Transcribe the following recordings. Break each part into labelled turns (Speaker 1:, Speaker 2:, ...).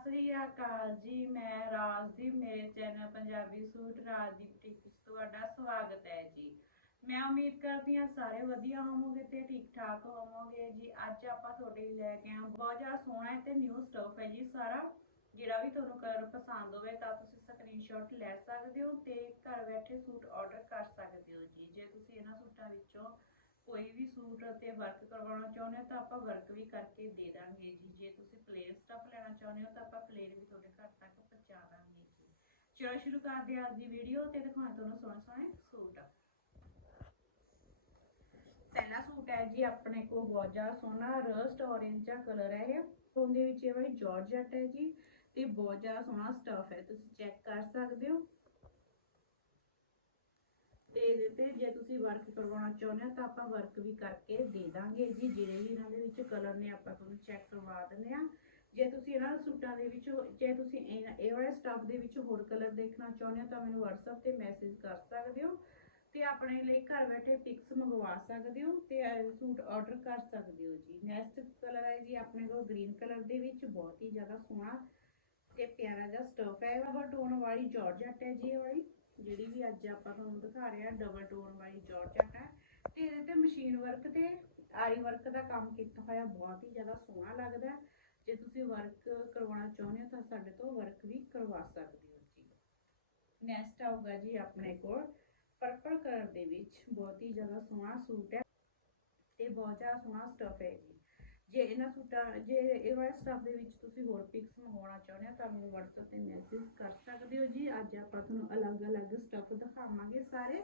Speaker 1: ਸਤਿ ਸ੍ਰੀ ਅਕਾਲ ਜੀ, ਮੈਂ ਰਾਜਦੀਪ ਮੇਰੇ ਚੈਨਲ ਪੰਜਾਬੀ ਸੂਟ ਰਾਜਦੀਪ ਟਿਕ ਤੁਹਾਡਾ ਸਵਾਗਤ ਹੈ ਜੀ। ਮੈਂ ਉਮੀਦ ਕਰਦੀ ਹਾਂ ਸਾਰੇ ਵਧੀਆ ਹੋਵੋਗੇ ਤੇ ਠੀਕ ਠਾਕ ਹੋਵੋਗੇ ਜੀ। ਅੱਜ ਆਪਾਂ ਤੁਹਾਡੇ ਲਈ ਲੈ ਕੇ ਆਏ ਬਹੁਤ ਜ਼ਿਆਦਾ ਸੋਹਣਾ ਤੇ ਨਿਊ ਸਟਫ ਹੈ ਜੀ ਸਾਰਾ। ਜਿਹੜਾ ਵੀ ਤੁਹਾਨੂੰ ਕਲਰ ਪਸੰਦ ਹੋਵੇ ਤਾਂ ਤੁਸੀਂ ਸਕਰੀਨਸ਼ਾਟ ਲੈ ਸਕਦੇ ਹੋ ਤੇ ਘਰ ਬੈਠੇ ਸੂਟ ਆਰਡਰ ਕਰ ਸਕਦੇ ਹੋ ਜੀ। ਜੇ ਤੁਸੀਂ ਇਹਨਾਂ ਸੂਟਾਂ ਵਿੱਚੋਂ ਕੋਈ ਵੀ ਸੂਟ ਤੇ ਵਰਕ ਕਰਵਾਉਣਾ ਚਾਹੁੰਦੇ ਹੋ ਤਾਂ ਆਪਾਂ ਵਰਕ ਵੀ ਕਰਕੇ ਦੇ ਦਾਂਗੇ ਜੀ। ਜੇ ਤੁਸੀਂ ਪਲੇਨ ਸਟਫ ਲੈਣਾ ਚਾਹੁੰਦੇ ਹੋ ਤਾਂ ਆਪਾਂ ਪਲੇਨ ਵੀ ਤੁਹਾਡੇ ਘਰ ਤੱਕ ਪਹੁੰਚਾ ਦਾਂਗੇ ਜੀ। ਚਲੋ ਸ਼ੁਰੂ ਕਰਦੇ ਹਾਂ ਅੱਜ ਦੀ ਵੀਡੀਓ ਤੇ ਦਿਖਾਉਣਾ ਤੁਹਾਨੂੰ ਸੋਹਣੇ ਸੋਹਣੇ ਸੂਟ ਪਹਿਲਾ ਸੂਟ ਹੈ ਜੀ ਆਪਣੇ ਕੋਲ ਬਹੁਤ ਜ਼ਿਆਦਾ ਸੋਹਣਾ ਰਸਟ ਔਰੇਂਜ ਦਾ ਕਲਰ ਹੈ ਇਹ। ਉਹਦੇ ਵਿੱਚ ਇਹ ਵਾਲੀ ਜਾਰਜਟ ਹੈ ਜੀ। ਤੇ ਬਹੁਤ ਜ਼ਿਆਦਾ ਸੋਹਣਾ ਸਟਫ ਹੈ। ਤੁਸੀਂ ਚੈੱਕ ਕਰ ਸਕਦੇ ਹੋ। ਤੇ ਇਹਦੇ ਤੇ ਜੇ ਤੁਸੀਂ ਵਰਕ ਕਰਵਾਉਣਾ ਚਾਹੁੰਦੇ ਹੋ ਤਾਂ ਆਪਾਂ ਵਰਕ ਵੀ ਕਰਕੇ ਦੇ ਦਾਂਗੇ ਜੀ। ਜਿਹੜੇ ਵੀ ਇਹਨਾਂ ਦੇ ਵਿੱਚ ਕਲਰ ਨੇ, ਆਪਾਂ ਤੁਹਾਨੂੰ ਚੈੱਕ ਕਰਵਾ ਦਿੰਦੇ ਆ ਜੇ ਤੁਸੀਂ ਇਹਨਾਂ ਸੂਟਾਂ ਦੇ ਵਿੱਚ ਜੇ ਤੁਸੀਂ ਇਹ ਇਹ ਵਾਲੇ ਸਟਫ ਦੇ ਵਿੱਚ ਹੋਰ ਕਲਰ ਦੇਖਣਾ ਚਾਹੁੰਦੇ ਹੋ ਤਾਂ ਮੈਨੂੰ WhatsApp ਤੇ ਮੈਸੇਜ ਕਰ ਸਕਦੇ ਹੋ ਤੇ ਆਪਣੇ ਲਈ ਘਰ ਬੈਠੇ ਪਿਕਸ ਮੰਗਵਾ ਸਕਦੇ ਹੋ ਤੇ ਇਹ ਸੂਟ ਆਰਡਰ ਕਰ ਸਕਦੇ ਹੋ ਜੀ। ਨੈਕਸਟ ਕਲਰ ਹੈ ਜੀ ਆਪਣੇ ਕੋਲ ਗ੍ਰੀਨ ਕਲਰ ਦੇ ਵਿੱਚ। ਬਹੁਤ ਹੀ ਜ਼ਿਆਦਾ ਸੋਹਣਾ ਤੇ ਪਿਆਰਾ ਜਿਹਾ ਸਟਫ ਹੈ। ਡਬਲ ਟੋਨ ਵਾਲੀ ਜਾਰਜਟ ਹੈ ਜੀ ਇਹ ਵਾਲੀ। ਜਿਹੜੀ ਵੀ ਅੱਜ ਆਪਾਂ ਤੁਹਾਨੂੰ ਦਿਖਾ ਰਹੇ ਹਾਂ ਡਬਲ ਟੋਨ ਵਾਲੀ ਜਾਰਜਟ ਹੈ, ਤੇ ਇਹਦੇ ਤੇ ਮਸ਼ੀਨ ਵਰਕ ਤੇ ਆਰੀ ਵਰਕ ਦਾ ਕੰਮ ਕੀਤਾ ਹੋਇਆ ਬਹੁਤ ਹੀ ਜ਼ਿਆਦਾ ਸੋਹਣਾ ਲੱਗਦਾ ਹੈ। ਜੇ ਤੁਸੀਂ ਵਰਕ ਕਰਵਾਉਣਾ ਚਾਹੁੰਦੇ ਹੋ ਤਾਂ ਸਾਡੇ ਤੋਂ ਵਰਕ ਵੀ ਕਰਵਾ ਸਕਦੇ ਹੋ ਜੀ ਨੈਕਸਟ ਆਊਗਾ ਜੀ ਆਪਣੇ ਕੋਲ ਪਰਪਲ ਕਲਰ ਦੇ ਵਿੱਚ ਬਹੁਤ ਹੀ ਜ਼ਿਆਦਾ ਸੋਹਣਾ ਸੂਟ ਹੈ ਤੇ ਬਹੁਤ ਜ਼ਿਆਦਾ ਸੋਹਣਾ ਸਟਫ ਹੈ ਜੀ ਜੇ ਇਹਨਾਂ ਸੂਟਾਂ, ਜੇ ਇਹ ਵਾਲੇ ਸਟਫ ਦੇ ਵਿੱਚ ਤੁਸੀਂ ਹੋਰ ਪਿਕਸ ਮੰਗਵਾਉਣਾ ਚਾਹੁੰਦੇ ਹੋ ਤਾਂ ਮੈਨੂੰ WhatsApp ਤੇ ਮੈਸੇਜ ਕਰ ਸਕਦੇ ਹੋ ਜੀ। ਅੱਜ ਆਪਾਂ ਤੁਹਾਨੂੰ ਅਲੱਗ-ਅਲੱਗ ਸਟਫ ਦਿਖਾਵਾਂਗੇ ਸਾਰੇ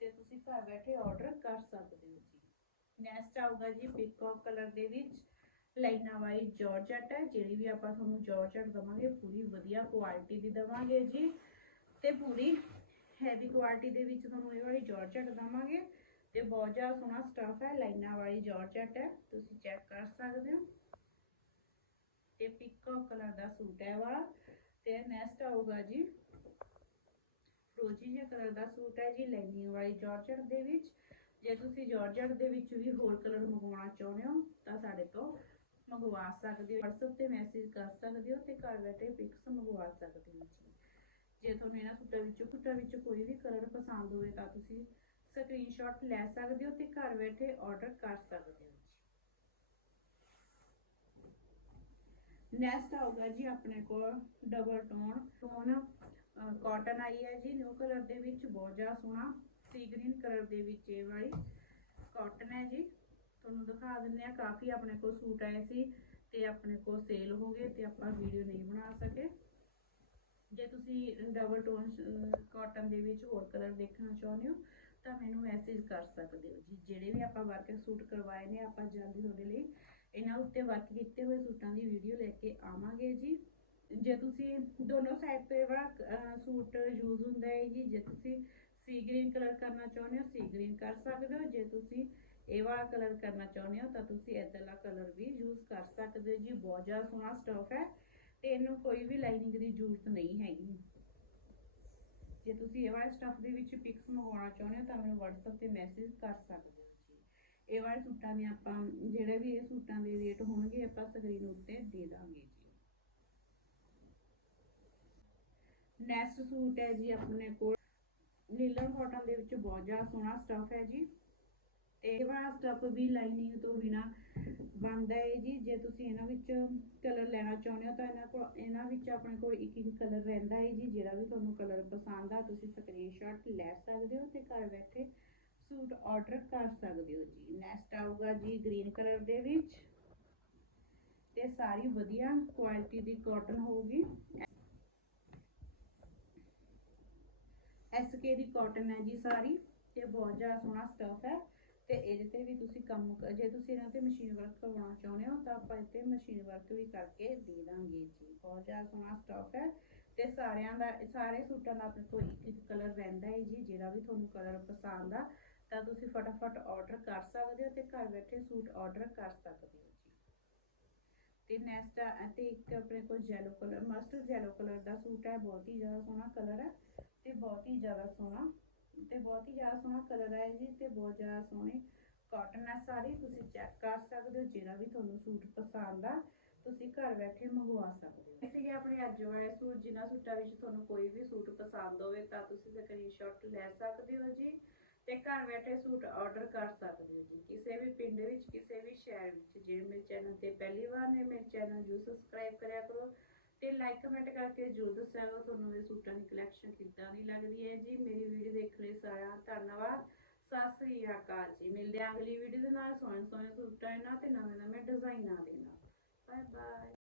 Speaker 1: ਤੇ ਤੁਸੀਂ ਘਰ ਬੈਠੇ ਆਰਡਰ ਕਰ ਸਕਦੇ ਹੋ ਜੀ। ਨੈਕਸਟ ਆਊਗਾ ਜੀ ਪੀਕੌਕ ਕਲਰ ਦੇ ਵਿੱਚ ਲਾਈਨਾਂ ਵਾਲੀ ਜਾਰਜਟ ਹੈ, ਜਿਹੜੀ ਵੀ ਆਪਾਂ ਤੁਹਾਨੂੰ ਜਾਰਜਟ ਦਵਾਂਗੇ, ਪੂਰੀ ਵਧੀਆ ਕੁਆਲਿਟੀ ਦੀ ਦਵਾਂਗੇ ਜੀ ਤੇ ਪੂਰੀ ਹੈਵੀ ਕੁਆਲਿਟੀ ਦੇ ਵਿੱਚ ਤੁਹਾਨੂੰ ਇਹ ਵਾਲੀ ਜਾਰਜਟ ਦਵਾਂਗੇ। ਤੇ ਬਹੁਤ ਜ਼ਿਆਦਾ ਸੋਹਣਾ ਸਟਫ ਹੈ, ਲਾਈਨਾਂ ਵਾਲੀ ਜਾਰਜਟ ਹੈ, ਤੁਸੀਂ ਚੈੱਕ ਕਰ ਸਕਦੇ ਹੋ। ਤੇ ਪਿਕੌਕ ਕਲਰ ਦਾ ਸੂਟ ਹੈ ਵਾਲਾ। ਤੇ ਨੈਕਸਟ ਆਊਗਾ ਜੀ, ਫਰੋਜੀ ਜਿਹਾ ਕਲਰ ਦਾ ਸੂਟ ਹੈ ਜੀ, ਲਾਈਨਿੰਗ ਵਾਲੀ ਜਾਰਜਟ ਦੇ ਵਿੱਚ। ਜੇ ਤੁਸੀਂ ਜਾਰਜਟ ਦੇ ਵਿੱਚ ਵੀ ਹੋਰ ਕਲਰ ਮੰਗਵਾਉਣਾ ਚਾਹੁੰਦੇ ਹੋ, ਤਾਂ ਸਾਡੇ ਤੋਂ ਮੰਗਵਾ ਸਕਦੇ ਹੋ। WhatsApp ਤੇ ਮੈਸੇਜ ਕਰ ਸਕਦੇ ਹੋ ਤੇ ਘਰ ਬੈਠੇ ਪਿਕਸ ਮੰਗਵਾ ਸਕਦੇ ਹੋ ਜੀ। ਜੇ ਤੁਹਾਨੂੰ ਇਹਨਾਂ ਸੂਟਾਂ ਵਿੱਚੋਂ, ਸੂਟਾਂ ਵਿੱਚ ਕੋਈ ਵੀ ਕਲਰ ਪਸੰਦ ਹੋਵੇ ਤਾਂ ਤੁਸੀਂ ਸਕਰੀਨਸ਼ਾਟ ਲੈ ਸਕਦੇ ਹੋ ਤੇ ਘਰ ਬੈਠੇ ਆਰਡਰ ਕਰ ਸਕਦੇ ਹੋ ਨੈਕਸਟ ਆਊਗਾ ਜੀ ਆਪਣੇ ਕੋਲ ਡਬਲ ਟੋਨ ਟੋਨ ਕਾਟਨ ਆਈ ਹੈ ਜੀ ਨਿਊ ਕਲਰ ਦੇ ਵਿੱਚ ਬਹੁਤ ਜ਼ਿਆਦਾ ਸੋਹਣਾ ਸੀ ਗ੍ਰੀਨ ਕਲਰ ਦੇ ਵਿੱਚ ਇਹ ਵਾਲੀ ਕਾਟਨ ਹੈ ਜੀ। ਤੁਹਾਨੂੰ ਦਿਖਾ ਦਿੰਦੇ ਆ ਕਾਫੀ ਆਪਣੇ ਕੋਲ ਸੂਟ ਆਏ ਸੀ ਤੇ ਆਪਣੇ ਕੋਲ ਸੇਲ ਹੋ ਗਏ ਤੇ ਆਪਾਂ ਵੀਡੀਓ ਨਹੀਂ ਬਣਾ ਸਕੇ। ਜੇ ਤੁਸੀਂ ਡਬਲ ਟੋਨ ਕਾਟਨ ਦੇ ਵਿੱਚ ਹੋਰ ਕਲਰ ਦੇਖਣਾ ਚਾਹੁੰਦੇ ਹੋ ਤਾਂ ਮੈਨੂੰ ਮੈਸੇਜ ਕਰ ਸਕਦੇ ਹੋ। ਜੀ, ਜਿਹੜੇ ਵੀ ਆਪਾਂ ਵਰਕ ਸੂਟ ਕਰਵਾਏ ਨੇ, ਆਪਾਂ ਜਲਦੀ ਤੁਹਾਡੇ ਲਈ ਇਹਨਾਂ ਉੱਤੇ ਵਰਕ ਕੀਤੇ ਹੋਏ ਸੂਟਾਂ ਦੀ ਵੀਡੀਓ ਲੈ ਕੇ ਆਵਾਂਗੇ ਜੀ। ਜੇ ਤੁਸੀਂ ਦੋਨੋਂ ਸਾਈਡ ਤੇ ਵਾਲਾ ਸੂਟ ਯੂਜ਼ ਹੁੰਦਾ ਹੈ ਜੀ, ਜੇ ਤੁਸੀਂ ਸੀ ਗ੍ਰੀਨ ਕਲਰ ਕਰਨਾ ਚਾਹੁੰਦੇ ਹੋ ਸੀ ਗ੍ਰੀਨ ਕਰ ਸਕਦੇ ਹੋ। ਜੇ ਤੁਸੀਂ ਇਹ ਵਾਲਾ ਕਲਰ ਕਰਨਾ ਚਾਹੁੰਦੇ ਹੋ, ਤਾਂ ਤੁਸੀਂ ਇਦਾਂ ਕਲਰ ਵੀ ਯੂਜ਼ ਕਰ ਸਕਦੇ ਹੋ ਜੀ। ਬਹੁਤ ਜ਼ਿਆਦਾ ਸੋਹਣਾ ਸਟਫ ਹੈ ਤੇ ਇਹਨੂੰ ਕੋਈ ਵੀ ਲਾਈਨਿੰਗ ਦੀ ਜ਼ਰੂਰਤ ਨਹੀਂ ਹੈਗੀ। ਜੇ ਤੁਸੀਂ ਇਹ ਵਾਲੇ ਸਟਫ ਦੇ ਵਿੱਚ ਪਿਕਸ ਮੰਗਵਾਉਣਾ ਚਾਹੁੰਦੇ ਹੋ ਤਾਂ ਮੈਨੂੰ WhatsApp ਤੇ ਮੈਸੇਜ ਕਰ ਸਕਦੇ ਹੋ ਜੀ। ਇਹ ਵਾਲੇ ਸੂਟਾਂ ਦੇ ਆਪਾਂ, ਜਿਹੜੇ ਵੀ ਇਹ ਸੂਟਾਂ ਦੇ ਰੇਟ ਹੋਣਗੇ, ਆਪਾਂ ਸਕਰੀਨ ਉੱਤੇ ਦੇ ਦਾਂਗੇ ਜੀ। ਨੈਕਸਟ ਸੂਟ ਹੈ ਜੀ ਆਪਣੇ ਕੋਲ। ਨੀਲਮ ਕਾਟਨ ਦੇ ਵਿੱਚ ਬਹੁਤ ਜ਼ਿਆਦਾ ਸੋਹਣਾ ਸਟਫ ਹੈ ਜੀ। ਤੇ ਇਹ ਵਾਲਾ ਸਟਫ ਵੀ ਲਾਈਨਿੰਗ ਤੋਂ ਬਿਨਾ ਬਣਦਾ ਹੈ ਜੀ। ਜੇ ਤੁਸੀਂ ਇਹਨਾਂ ਵਿੱਚ ਕਲਰ ਲੈਣਾ ਚਾਹੁੰਦੇ ਹੋ ਤਾਂ ਇਹਨਾਂ ਕੋਲ ਇਹਨਾਂ ਵਿੱਚ ਆਪਣੇ ਕੋਲ ਇੱਕ ਇੱਕ ਕਲਰ ਰਹਿੰਦਾ ਹੈ ਜੀ। ਜਿਹੜਾ ਵੀ ਤੁਹਾਨੂੰ ਕਲਰ ਪਸੰਦ ਆ, ਤੁਸੀਂ ਸਕਰੀਨਸ਼ਾਟ ਲੈ ਸਕਦੇ ਹੋ ਤੇ ਘਰ ਬੈਠੇ ਸੂਟ ਆਰਡਰ ਕਰ ਸਕਦੇ ਹੋ ਜੀ। ਨੈਕਸਟ ਆਊਗਾ ਜੀ ਗ੍ਰੀਨ ਕਲਰ ਦੇ ਵਿੱਚ। ਤੇ ਸਾਰੀ ਵਧੀਆ ਕੁਆਲਿਟੀ ਦੀ ਕਾਟਨ ਹੋਊਗੀ। ਐਸਕੇ ਦੀ ਕਾਟਨ ਹੈ ਜੀ ਸਾਰੀ ਤੇ ਬਹੁਤ ਜ਼ਿਆਦਾ ਸੋਹਣਾ ਸਟਫ ਹੈ। ਤੇ ਇਹਦੇ ਤੇ ਵੀ ਤੁਸੀਂ ਕੰਮ ਜੇ ਤੁਸੀਂ ਇਹਨਾਂ ਤੇ ਮਸ਼ੀਨ ਵਰਕ ਕਰਵਾਉਣਾ ਚਾਹੁੰਦੇ ਹੋ, ਤਾਂ ਆਪਾਂ ਇੱਥੇ ਮਸ਼ੀਨ ਵਰਕ ਵੀ ਕਰਕੇ ਦੇ ਦਾਂਗੇ ਜੀ। ਬਹੁਤ ਜ਼ਿਆਦਾ ਸੋਹਣਾ ਸਟਫ ਹੈ ਤੇ ਸਾਰਿਆਂ ਦਾ, ਸਾਰੇ ਸੂਟਾਂ ਦਾ ਆਪਣੇ ਕੋਲ ਇੱਕ ਇੱਕ ਕਲਰ ਰਹਿੰਦਾ ਹੈ ਜੀ, ਜਿਹੜਾ ਵੀ ਤੁਹਾਨੂੰ ਕਲਰ ਪਸੰਦ ਆ, ਤਾਂ ਤੁਸੀਂ ਫਟਾਫਟ ਆਰਡਰ ਕਰ ਸਕਦੇ ਹੋ ਤੇ ਘਰ ਬੈਠੇ ਸੂਟ ਆਰਡਰ ਕਰ ਸਕਦੇ ਹੋ ਜੀ। ਤੇ ਨੈਕਸਟ ਅਤੇ ਇੱਕ ਆਪਣੇ ਕੋਲ yellow colour mustard yellow colour ਦਾ ਸੂਟ ਹੈ, ਬਹੁਤ ਹੀ ਜ਼ਿਆਦਾ ਸੋਹਣਾ ਕਲਰ ਹੈ ਤੇ ਬਹੁਤ ਹੀ ਜ਼ਿਆਦਾ ਸੋਹਣਾ ਤੇ ਬਹੁਤ ਹੀ ਜ਼ਿਆਦਾ ਸੋਹਣਾ ਕਲਰ ਹੈ ਜੀ ਤੇ ਬਹੁਤ ਜ਼ਿਆਦਾ ਸੋਹਣੀ ਕਾਟਨ ਹੈ ਸਾਰੀ, ਤੁਸੀਂ ਚੈੱਕ ਕਰ ਸਕਦੇ ਹੋ, ਜਿਹੜਾ ਵੀ ਤੁਹਾਨੂੰ ਸੂਟ ਪਸੰਦ ਆ, ਤੁਸੀਂ ਘਰ ਬੈਠੇ ਮੰਗਵਾ ਸਕਦੇ ਹੋ। ਇਸ ਅੱਜ ਵਾਲੇ ਸੂਟ, ਜਿਨ੍ਹਾਂ ਸੂਟਾਂ ਵਿੱਚ ਤੁਹਾਨੂੰ ਕੋਈ ਵੀ ਸੂਟ ਪਸੰਦ ਹੋਵੇ, ਤਾਂ ਤੁਸੀਂ ਸਕਰੀਨਸ਼ਾਟ ਲੈ ਸਕਦੇ ਹੋ ਜੀ ਤੇ ਘਰ ਬੈਠੇ ਸੂਟ ਆਰਡਰ ਕਰ ਸਕਦੇ ਹੋ ਜੀ। ਕਿਸੇ ਵੀ ਪਿੰਡ ਵਿੱਚ, ਕਿਸੇ ਵੀ ਸ਼ਹਿਰ ਵਿੱਚ, ਜੇ ਮੇਰੇ ਚੈਨਲ ਤੇ ਪਹਿਲੀ ਵਾਰ ਨੇ, ਮੇਰੇ ਚੈਨਲ ਨੂੰ ਸਬਸਕ੍ਰਾਈਬ ਕਰਿਆ ਕਰੋ। ਤੇ ਲਾਈਕ ਕਮੈਂਟ ਕਰਕੇ ਜਰੂਰ ਦੱਸਿਆ ਤੁਹਾਨੂੰ ਇਹ ਸੂਟਾਂ ਦੀ ਕਲੈਕਸ਼ਨ ਕਿੱਦਾਂ ਦੀ ਲੱਗਦੀ ਹੈ ਜੀ। ਮੇਰੀ ਵੀਡੀਓ ਦੇਖਣ ਲਈ ਸਾਰਿਆਂ ਦਾ ਧੰਨਵਾਦ। ਸਤਿ ਸ੍ਰੀ ਅਕਾਲ ਜੀ। ਮਿਲਦੇ ਹਾਂ ਅਗਲੀ ਵੀਡੀਓ ਦੇ ਨਾਲ। ਸੋਹਣੇ ਸੋਹਣੇ ਸੂਟਾਂ ਦੇ ਨਾਲ ਤੇ ਨਵੇਂ ਨਵੇਂ ਡਿਜ਼ਾਈਨਾਂ ਦੇ ਨਾਲ ਬਾਏ ਬਾਏ